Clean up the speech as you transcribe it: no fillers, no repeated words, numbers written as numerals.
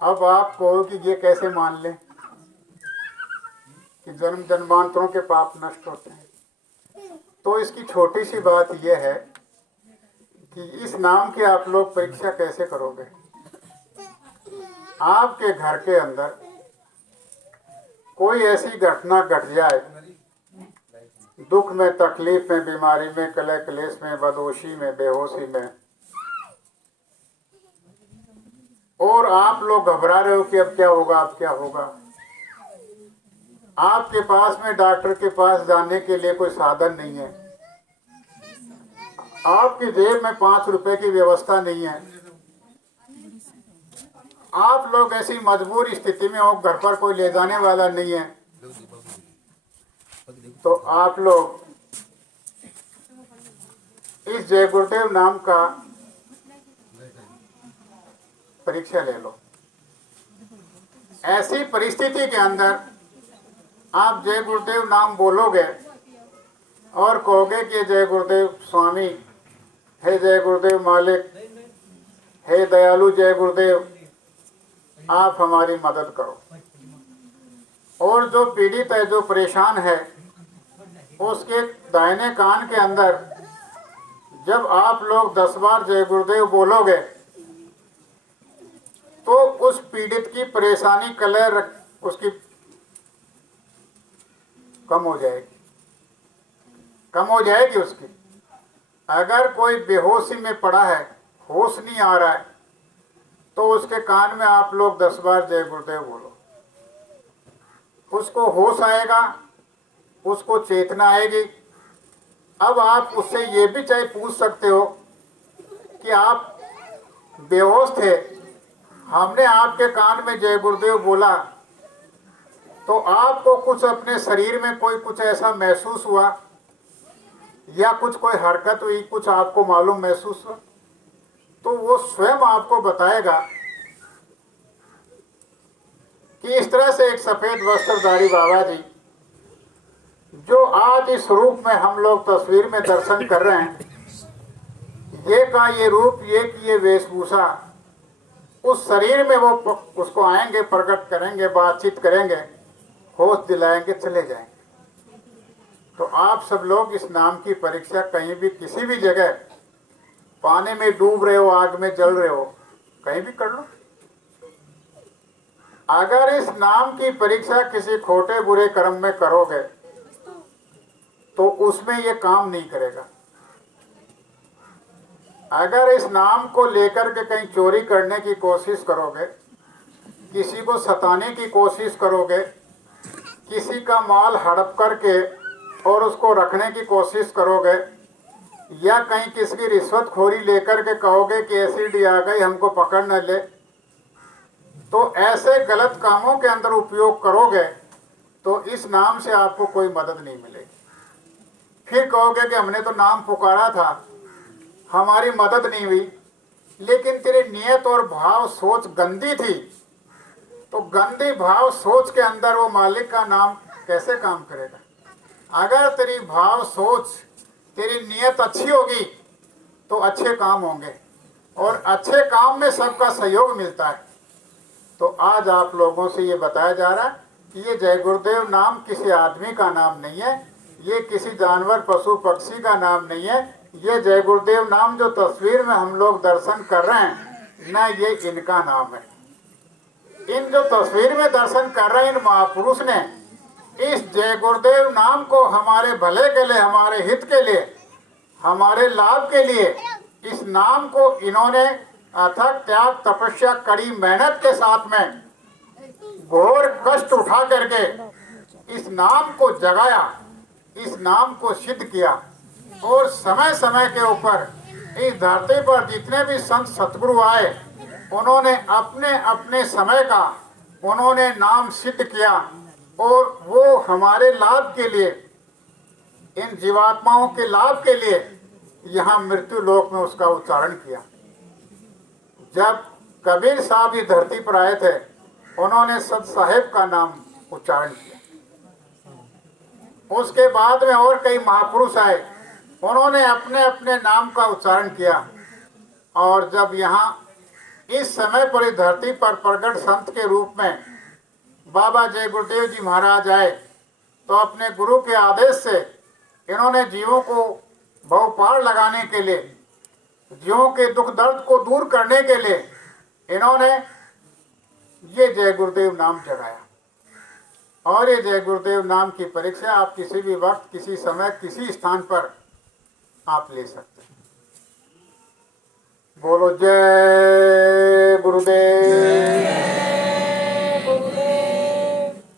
अब आप कहो कि ये कैसे मान लें कि जन्म जन्मांतरों के पाप नष्ट होते हैं। तो इसकी छोटी सी बात यह है कि इस नाम की आप लोग परीक्षा कैसे करोगे। आपके घर के अंदर कोई ऐसी घटना घट जाए, दुख में, तकलीफ में, बीमारी में, कलह क्लेश में, बदहोशी में, बेहोशी में, और आप लोग घबरा रहे हो कि अब क्या होगा, अब क्या होगा। आपके पास में डॉक्टर के पास जाने के लिए कोई साधन नहीं है, आपकी जेब में 5 रुपए की व्यवस्था नहीं है, आप लोग ऐसी मजबूर स्थिति में हो, घर पर कोई ले जाने वाला नहीं है, तो आप लोग इस जय गुरुदेव नाम का परीक्षा ले लो। ऐसी परिस्थिति के अंदर आप जय गुरुदेव नाम बोलोगे और कहोगे कि जय गुरुदेव स्वामी, हे जय गुरुदेव मालिक, हे दयालु जय गुरुदेव, आप हमारी मदद करो। और जो पीड़ित है, जो परेशान है, उसके दाहिने कान के अंदर जब आप लोग 10 बार जय गुरुदेव बोलोगे तो उस पीड़ित की परेशानी, कलह उसकी कम हो जाएगी, कम हो जाएगी उसकी। अगर कोई बेहोशी में पड़ा है, होश नहीं आ रहा है, तो उसके कान में आप लोग 10 बार जय गुरुदेव बोलो, उसको होश आएगा, उसको चेतना आएगी। अब आप उससे ये भी चाहे पूछ सकते हो कि आप बेहोश थे, हमने आपके कान में जय गुरुदेव बोला, तो आपको कुछ अपने शरीर में कोई कुछ ऐसा महसूस हुआ या कुछ कोई हरकत हुई, कुछ आपको मालूम महसूस हुआ, तो वो स्वयं आपको बताएगा कि इस तरह से एक सफेद वस्त्रधारी बाबा जी, जो आज इस रूप में हम लोग तस्वीर में दर्शन कर रहे हैं, ये का ये रूप, ये की ये वेशभूषा, उस शरीर में वो उसको आएंगे, प्रकट करेंगे, बातचीत करेंगे, होश दिलाएंगे, चले जाएंगे। तो आप सब लोग इस नाम की परीक्षा कहीं भी, किसी भी जगह, पानी में डूब रहे हो, आग में जल रहे हो, कहीं भी कर लो। अगर इस नाम की परीक्षा किसी खोटे बुरे कर्म में करोगे तो उसमें ये काम नहीं करेगा। अगर इस नाम को लेकर के कहीं चोरी करने की कोशिश करोगे, किसी को सताने की कोशिश करोगे, किसी का माल हड़प करके और उसको रखने की कोशिश करोगे, या कहीं किसी की रिश्वतखोरी लेकर के कहोगे कि एसिड आ गई, हमको पकड़ न ले, तो ऐसे गलत कामों के अंदर उपयोग करोगे तो इस नाम से आपको कोई मदद नहीं मिलेगी। फिर कहोगे कि हमने तो नाम पुकारा था, हमारी मदद नहीं हुई, लेकिन तेरी नियत और भाव सोच गंदी थी, तो गंदी भाव सोच के अंदर वो मालिक का नाम कैसे काम करेगा। अगर तेरी भाव सोच, तेरी नियत अच्छी होगी तो अच्छे काम होंगे, और अच्छे काम में सबका सहयोग मिलता है। तो आज आप लोगों से ये बताया जा रहा है कि ये जय गुरुदेव नाम किसी आदमी का नाम नहीं है, ये किसी जानवर, पशु, पक्षी का नाम नहीं है। ये जय गुरुदेव नाम जो तस्वीर में हम लोग दर्शन कर रहे हैं ना, ये इनका नाम है। इन जो तस्वीर में दर्शन कर रहे हैं, इन महापुरुष ने इस जय गुरुदेव नाम को हमारे भले के लिए, हमारे हित के लिए, हमारे लाभ के लिए, इस नाम को इन्होंने अथक त्याग, तपस्या, कड़ी मेहनत के साथ में घोर कष्ट उठा करके इस नाम को जगाया, इस नाम को सिद्ध किया। और समय समय के ऊपर इस धरती पर जितने भी संत सतगुरु आए, उन्होंने अपने अपने समय का उन्होंने नाम सिद्ध किया, और वो हमारे लाभ के लिए, इन जीवात्माओं के लाभ के लिए यहाँ मृत्यु लोक में उसका उच्चारण किया। जब कबीर साहब इस धरती पर आए थे, उन्होंने सत साहेब का नाम उच्चारण किया। उसके बाद में और कई महापुरुष आए, उन्होंने अपने अपने नाम का उच्चारण किया। और जब यहाँ इस समय पर इस धरती पर प्रगट संत के रूप में बाबा जय गुरुदेव जी महाराज आए, तो अपने गुरु के आदेश से इन्होंने जीवों को बहुपार लगाने के लिए, जीवों के दुख दर्द को दूर करने के लिए इन्होंने ये जय गुरुदेव नाम जगाया। और ये जय गुरुदेव नाम की परीक्षा आप किसी भी वक्त, किसी समय, किसी स्थान पर आप ले सकते हैं। बोलो जय गुरुदेव।